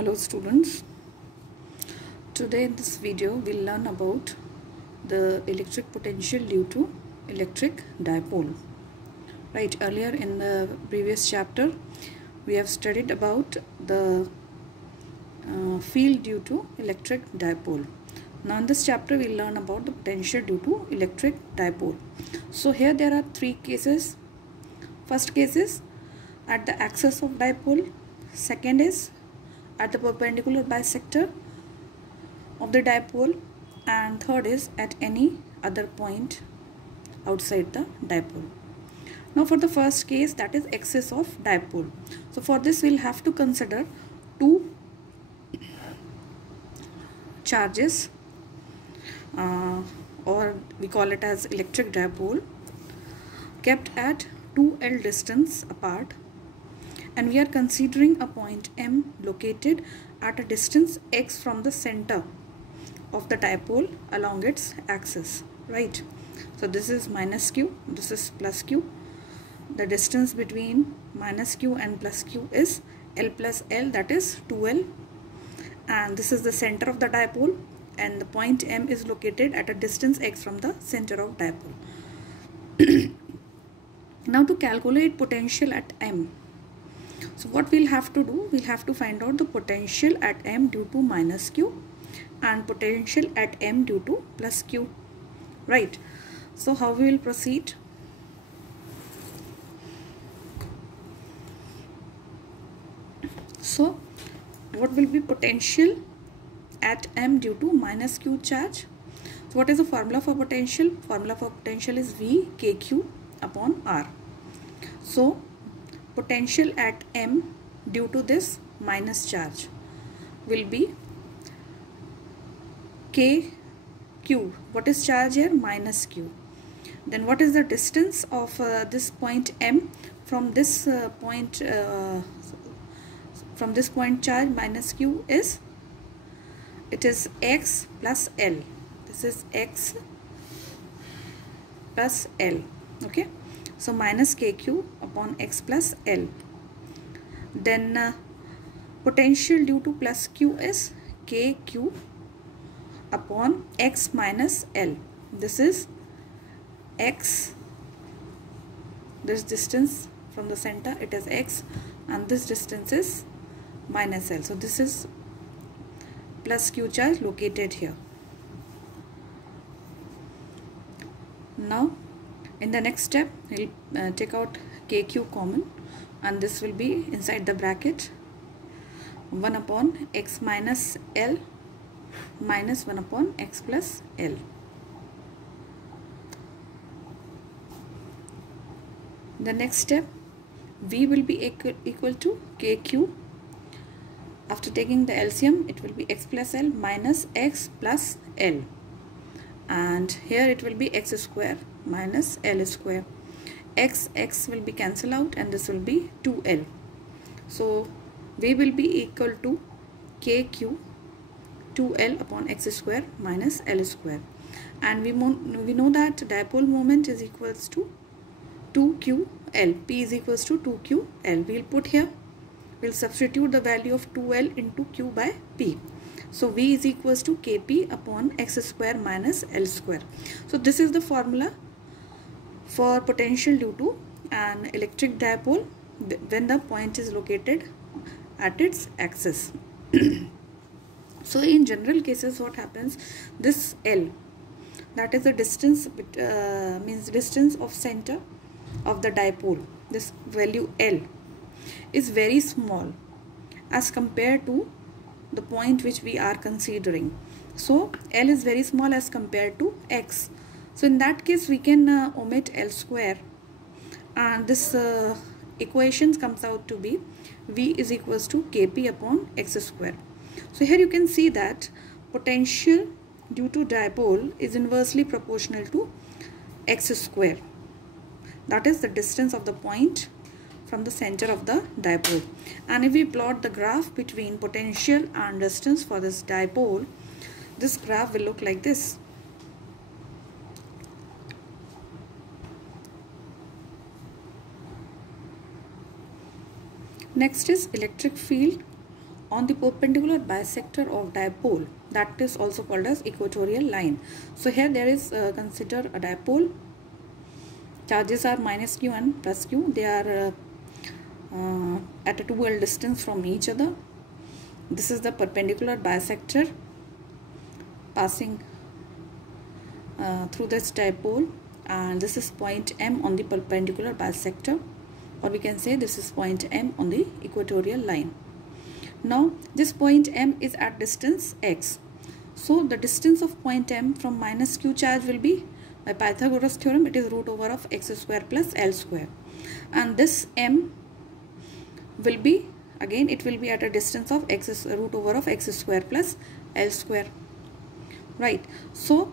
Hello students, today in this video we'll learn about the electric potential due to electric dipole. Right, earlier in the previous chapter we have studied about the field due to electric dipole. Now in this chapter we'll learn about the potential due to electric dipole. So here there are three cases. First case is at the axis of dipole, second is at the perpendicular bisector of the dipole, and third is at any other point outside the dipole. Now for the first case, that is axis of dipole. So for this we'll have to consider two charges or we call it as electric dipole kept at 2L distance apart, and we are considering a point M located at a distance x from the center of the dipole along its axis, right? So this is minus q, this is plus q. The distance between minus q and plus q is L plus L, that is 2L, and this is the center of the dipole, and the point M is located at a distance x from the center of dipole. Now to calculate potential at M, so what we'll have to do, we'll have to find out the potential at M due to minus q and potential at M due to plus q, right? So how we will proceed? So what will be potential at M due to minus q charge? So what is the formula for potential? Formula for potential is V kq upon R. So potential at M due to this minus charge will be kq. What is charge here? Minus q. Then what is the distance of this point M from this point charge minus q is, it is x plus L. This is x plus L. Okay, so minus kq upon x plus L. Then potential due to plus q is kq upon x minus L. This is x, this distance from the center, it is x, and this distance is minus L. So this is plus q charge located here. Now in the next step we'll take out kq common, and this will be inside the bracket 1 upon x minus L minus 1 upon x plus L. The next step, V will be equal to kq. After taking the LCM, it will be x plus L minus x plus L, and here it will be x square minus L square. X will be cancelled out, and this will be 2L. So V will be equal to kq 2L upon x square minus L square, and we know that dipole moment is equals to 2qL. P is equals to 2qL. We'll put here, we'll substitute the value of 2L into q by P. So V is equals to kp upon x square minus L square. So this is the formula for potential due to an electric dipole when the point is located at its axis. So in general cases, what happens, this L, that is the distance, means distance of center of the dipole, this value L is very small as compared to the point which we are considering. So L is very small as compared to x. So in that case we can omit L square, and this equation comes out to be V is equals to kp upon x square. So here you can see that potential due to dipole is inversely proportional to x square, that is the distance of the point from the center of the dipole. And if we plot the graph between potential and distance for this dipole, this graph will look like this. Next is electric field on the perpendicular bisector of dipole, that is also called as equatorial line. So here there is consider a dipole. Charges are minus q and plus q. They are at a 2l distance from each other. This is the perpendicular bisector passing through this dipole, and this is point M on the perpendicular bisector, or we can say this is point M on the equatorial line. Now this point M is at distance x. So the distance of point M from minus q charge will be, by Pythagoras theorem, it is root over of x square plus L square, and this M will be, again it will be at a distance of x root over of x square plus L square, right? So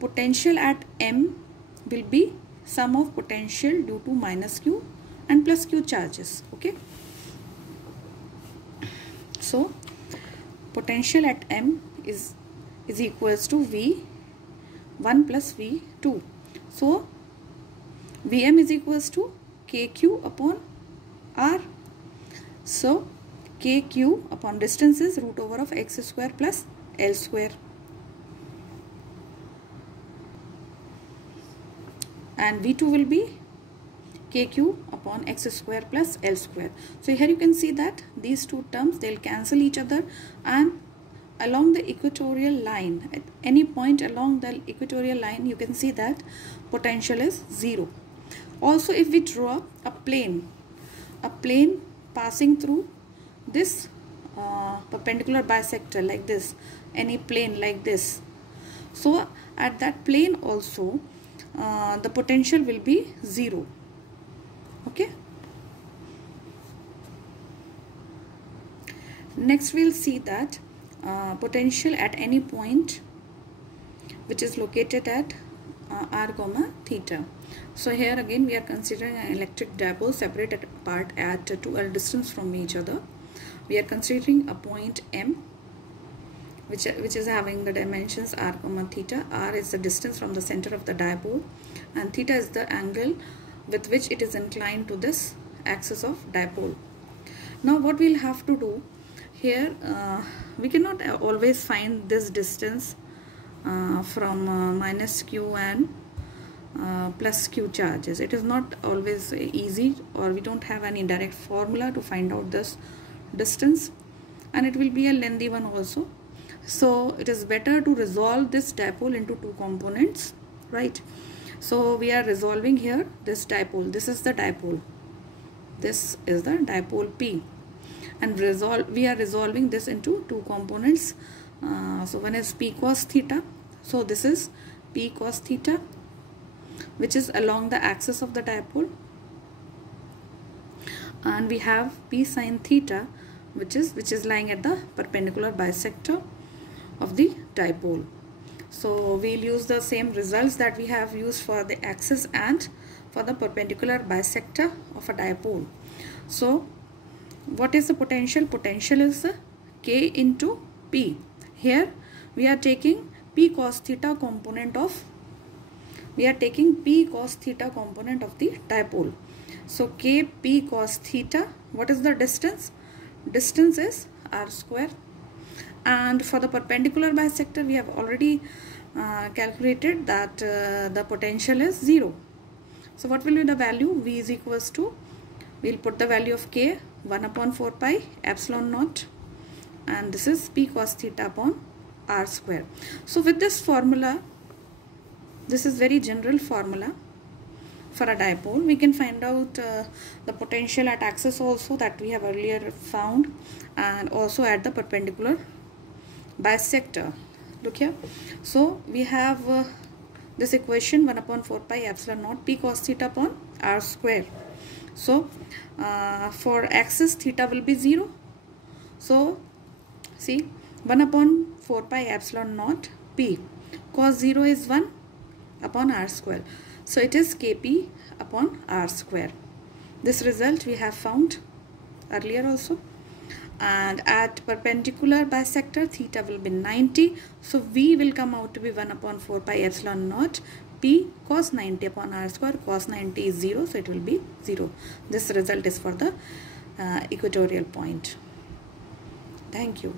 potential at M will be sum of potential due to minus q and plus q charges. Okay, so potential at M is equals to V1 plus V2. So Vm is equals to kq upon R. So kq upon distance is root over of x square plus L square, and V2 will be kq upon x square plus L square. So here you can see that these two terms, they'll cancel each other, and along the equatorial line, at any point along the equatorial line, you can see that potential is 0. Also, if we draw a plane passing through this perpendicular bisector like this, any plane like this, so at that plane also the potential will be 0. Okay, next we'll see that potential at any point which is located at r comma theta. So here again we are considering an electric dipole separated apart at 2l distance from each other. We are considering a point M which is having the dimensions r comma theta. R is the distance from the center of the dipole, and theta is the angle with which it is inclined to this axis of dipole. Now what we'll have to do here, we cannot always find this distance from minus q and plus q charges. It is not always easy, or we don't have any direct formula to find out this distance, and it will be a lengthy one also. So it is better to resolve this dipole into two components, right? So we are resolving here this dipole. This is the dipole. This is the dipole P, and we are resolving this into two components. So one is P cos theta. So this is P cos theta, which is along the axis of the dipole, and we have P sin theta, which is lying at the perpendicular bisector of the dipole. So we'll use the same results that we have used for the axis and for the perpendicular bisector of a dipole. So what is the potential? Potential is K into P. Here we are taking P cos theta component of the dipole. So K P cos theta, what is the distance? Distance is r square, and for the perpendicular bisector we have already calculated that the potential is 0. So what will be the value? V is equals to, we'll put the value of K 1 upon 4 pi epsilon naught, and this is P cos theta upon r square. So with this formula, this is very general formula for a dipole. We can find out the potential at axis also, that we have earlier found, and also at the perpendicular bisector. Look here. So we have this equation 1 upon 4 pi epsilon naught P cos theta upon r square. So for axis theta will be 0. So see, 1 upon 4 pi epsilon naught P cos 0 is 1 upon r square. So it is Kp upon r square. This result we have found earlier also. And at perpendicular bisector theta will be 90. So V will come out to be 1 upon 4 pi epsilon naught P cos 90 upon r square. Cos 90 is 0, so it will be 0. This result is for the equatorial point. Thank you.